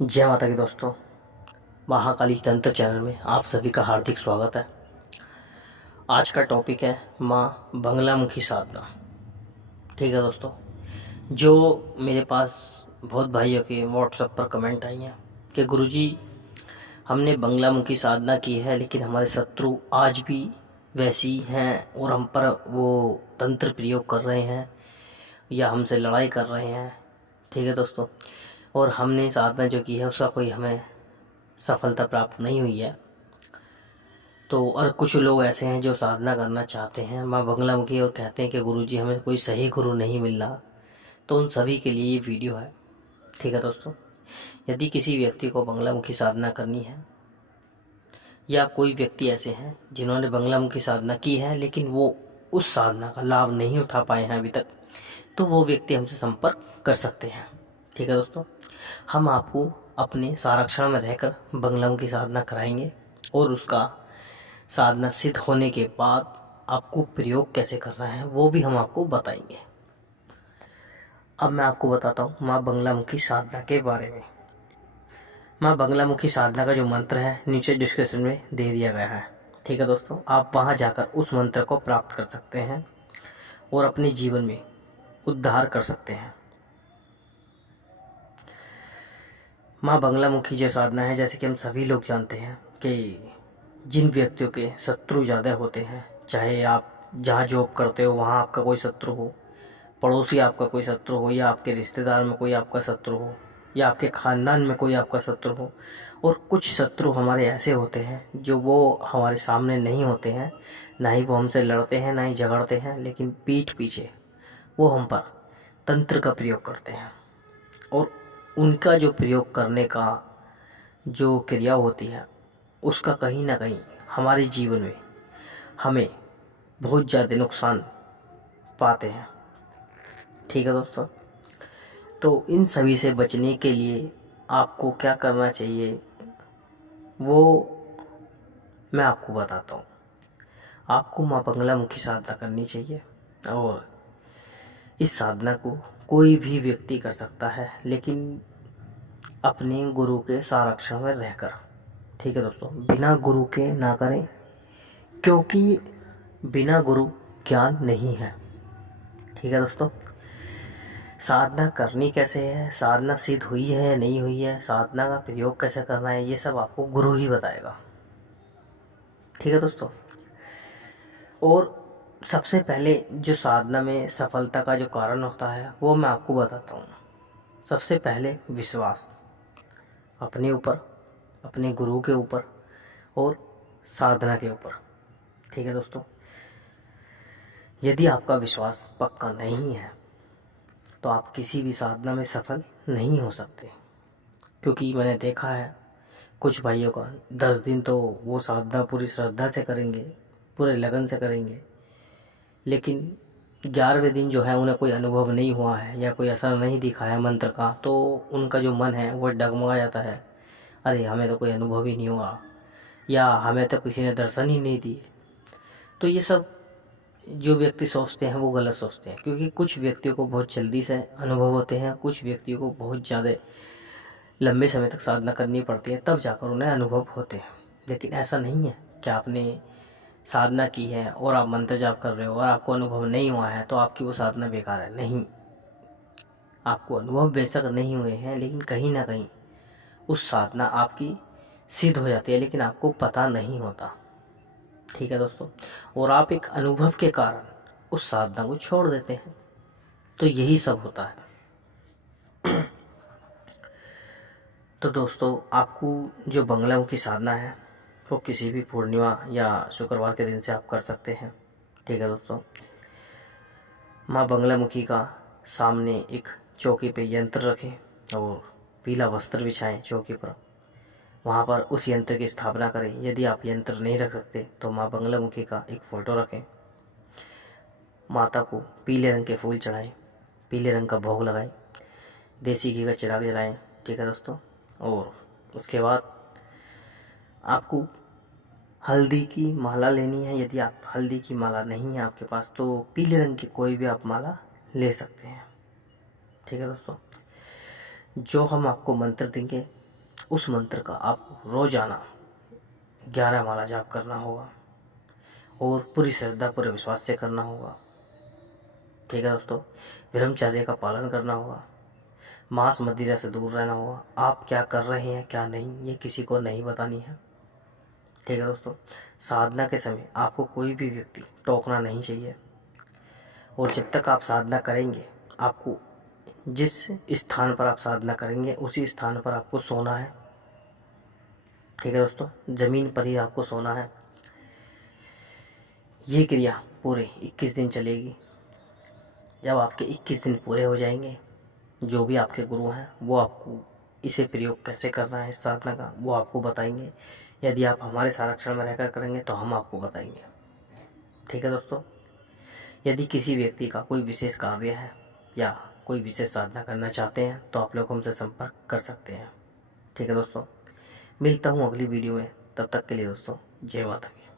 जय माता की दोस्तों। महाकाली तंत्र चैनल में आप सभी का हार्दिक स्वागत है। आज का टॉपिक है माँ बंगलामुखी साधना। ठीक है दोस्तों, जो मेरे पास बहुत भाइयों के व्हाट्सएप पर कमेंट आई हैं कि गुरुजी हमने बंगलामुखी साधना की है लेकिन हमारे शत्रु आज भी वैसी हैं और हम पर वो तंत्र प्रयोग कर रहे हैं या हमसे लड़ाई कर रहे हैं। ठीक है दोस्तों, और हमने साधना जो की है उसका कोई हमें सफलता प्राप्त नहीं हुई है। तो और कुछ लोग ऐसे हैं जो साधना करना चाहते हैं माँ बंगलामुखी और कहते हैं कि गुरुजी हमें कोई सही गुरु नहीं मिल रहा। तो उन सभी के लिए ये वीडियो है। ठीक है दोस्तों, यदि किसी व्यक्ति को बंगलामुखी साधना करनी है या कोई व्यक्ति ऐसे हैं जिन्होंने बंगलामुखी साधना की है लेकिन वो उस साधना का लाभ नहीं उठा पाए हैं अभी तक, तो वो व्यक्ति हमसे संपर्क कर सकते हैं। ठीक है दोस्तों, हम आपको अपने संरक्षण में रहकर बंगलामुखी साधना कराएंगे और उसका साधना सिद्ध होने के बाद आपको प्रयोग कैसे करना है वो भी हम आपको बताएंगे। अब मैं आपको बताता हूँ माँ बंगलामुखी साधना के बारे में। माँ बंगलामुखी साधना का जो मंत्र है नीचे डिस्क्रिप्शन में दे दिया गया है। ठीक है दोस्तों, आप वहाँ जाकर उस मंत्र को प्राप्त कर सकते हैं और अपने जीवन में उद्धार कर सकते हैं। माँ बंगलामुखी जो साधना है, जैसे कि हम सभी लोग जानते हैं कि जिन व्यक्तियों के शत्रु ज़्यादा होते हैं, चाहे आप जहाँ जॉब करते हो वहाँ आपका कोई शत्रु हो, पड़ोसी आपका कोई शत्रु हो, या आपके रिश्तेदार में कोई आपका शत्रु हो, या आपके ख़ानदान में कोई आपका शत्रु हो, और कुछ शत्रु हमारे ऐसे होते हैं जो वो हमारे सामने नहीं होते हैं, ना ही वो हमसे लड़ते हैं ना ही झगड़ते हैं, लेकिन पीठ पीछे वो हम पर तंत्र का प्रयोग करते हैं। और उनका जो प्रयोग करने का जो क्रिया होती है उसका कहीं ना कहीं हमारे जीवन में हमें बहुत ज़्यादा नुकसान पाते हैं। ठीक है दोस्तों, तो इन सभी से बचने के लिए आपको क्या करना चाहिए वो मैं आपको बताता हूँ। आपको माँ बंगलामुखी साधना करनी चाहिए और इस साधना को कोई भी व्यक्ति कर सकता है, लेकिन अपने गुरु के संरक्षण में रहकर। ठीक है दोस्तों, बिना गुरु के ना करें, क्योंकि बिना गुरु ज्ञान नहीं है। ठीक है दोस्तों, साधना करनी कैसे है, साधना सिद्ध हुई है नहीं हुई है, साधना का प्रयोग कैसे करना है, ये सब आपको गुरु ही बताएगा। ठीक है दोस्तों, और सबसे पहले जो साधना में सफलता का जो कारण होता है वो मैं आपको बताता हूँ। सबसे पहले विश्वास अपने ऊपर, अपने गुरु के ऊपर और साधना के ऊपर। ठीक है दोस्तों, यदि आपका विश्वास पक्का नहीं है तो आप किसी भी साधना में सफल नहीं हो सकते। क्योंकि मैंने देखा है कुछ भाइयों का 10 दिन तो वो साधना पूरी श्रद्धा से करेंगे, पूरे लगन से करेंगे, लेकिन 11वें दिन जो है उन्हें कोई अनुभव नहीं हुआ है या कोई असर नहीं दिखा है मंत्र का, तो उनका जो मन है वो डगमगा जाता है। अरे हमें तो कोई अनुभव ही नहीं हुआ, या हमें तो किसी ने दर्शन ही नहीं दिए। तो ये सब जो व्यक्ति सोचते हैं वो गलत सोचते हैं, क्योंकि कुछ व्यक्तियों को बहुत जल्दी से अनुभव होते हैं, कुछ व्यक्तियों को बहुत ज़्यादा लंबे समय तक साधना करनी पड़ती है तब जाकर उन्हें अनुभव होते हैं। लेकिन ऐसा नहीं है कि आपने साधना की है और आप मंत्र जाप कर रहे हो और आपको अनुभव नहीं हुआ है तो आपकी वो साधना बेकार है। नहीं, आपको अनुभव बेशक नहीं हुए हैं लेकिन कहीं ना कहीं उस साधना आपकी सिद्ध हो जाती है, लेकिन आपको पता नहीं होता। ठीक है दोस्तों, और आप एक अनुभव के कारण उस साधना को छोड़ देते हैं। तो यही सब होता है। तो दोस्तों, आपको जो बंगलामुखी साधना है वो किसी भी पूर्णिमा या शुक्रवार के दिन से आप कर सकते हैं। ठीक है दोस्तों, माँ बंगलामुखी का सामने एक चौकी पे यंत्र रखें और पीला वस्त्र बिछाएं चौकी पर, वहाँ पर उस यंत्र की स्थापना करें। यदि आप यंत्र नहीं रख सकते तो माँ बंगलामुखी का एक फ़ोटो रखें, माता को पीले रंग के फूल चढ़ाएं, पीले रंग का भोग लगाएं, देसी घी का चिराग जलाएं। ठीक है दोस्तों, और उसके बाद आपको हल्दी की माला लेनी है। यदि आप हल्दी की माला नहीं है आपके पास तो पीले रंग की कोई भी आप माला ले सकते हैं। ठीक है दोस्तों, जो हम आपको मंत्र देंगे उस मंत्र का आपको रोजाना 11 माला जाप करना होगा और पूरी श्रद्धा पूरे विश्वास से करना होगा। ठीक है दोस्तों, ब्रह्मचर्य का पालन करना होगा, मांस मदिरा से दूर रहना होगा। आप क्या कर रहे हैं क्या नहीं ये किसी को नहीं बतानी है। ठीक है दोस्तों, साधना के समय आपको कोई भी व्यक्ति टोकना नहीं चाहिए और जब तक आप साधना करेंगे आपको जिस स्थान पर आप साधना करेंगे उसी स्थान पर आपको सोना है। ठीक है दोस्तों, ज़मीन पर ही आपको सोना है। ये क्रिया पूरे 21 दिन चलेगी। जब आपके 21 दिन पूरे हो जाएंगे, जो भी आपके गुरु हैं वो आपको इसे प्रयोग कैसे करना है इस साधना का वो आपको बताएंगे। यदि आप हमारे संरक्षण में रहकर करेंगे तो हम आपको बताएंगे। ठीक है दोस्तों, यदि किसी व्यक्ति का कोई विशेष कार्य है या कोई विशेष साधना करना चाहते हैं तो आप लोग हमसे संपर्क कर सकते हैं। ठीक है दोस्तों, मिलता हूँ अगली वीडियो में, तब तक के लिए दोस्तों जय माता दी।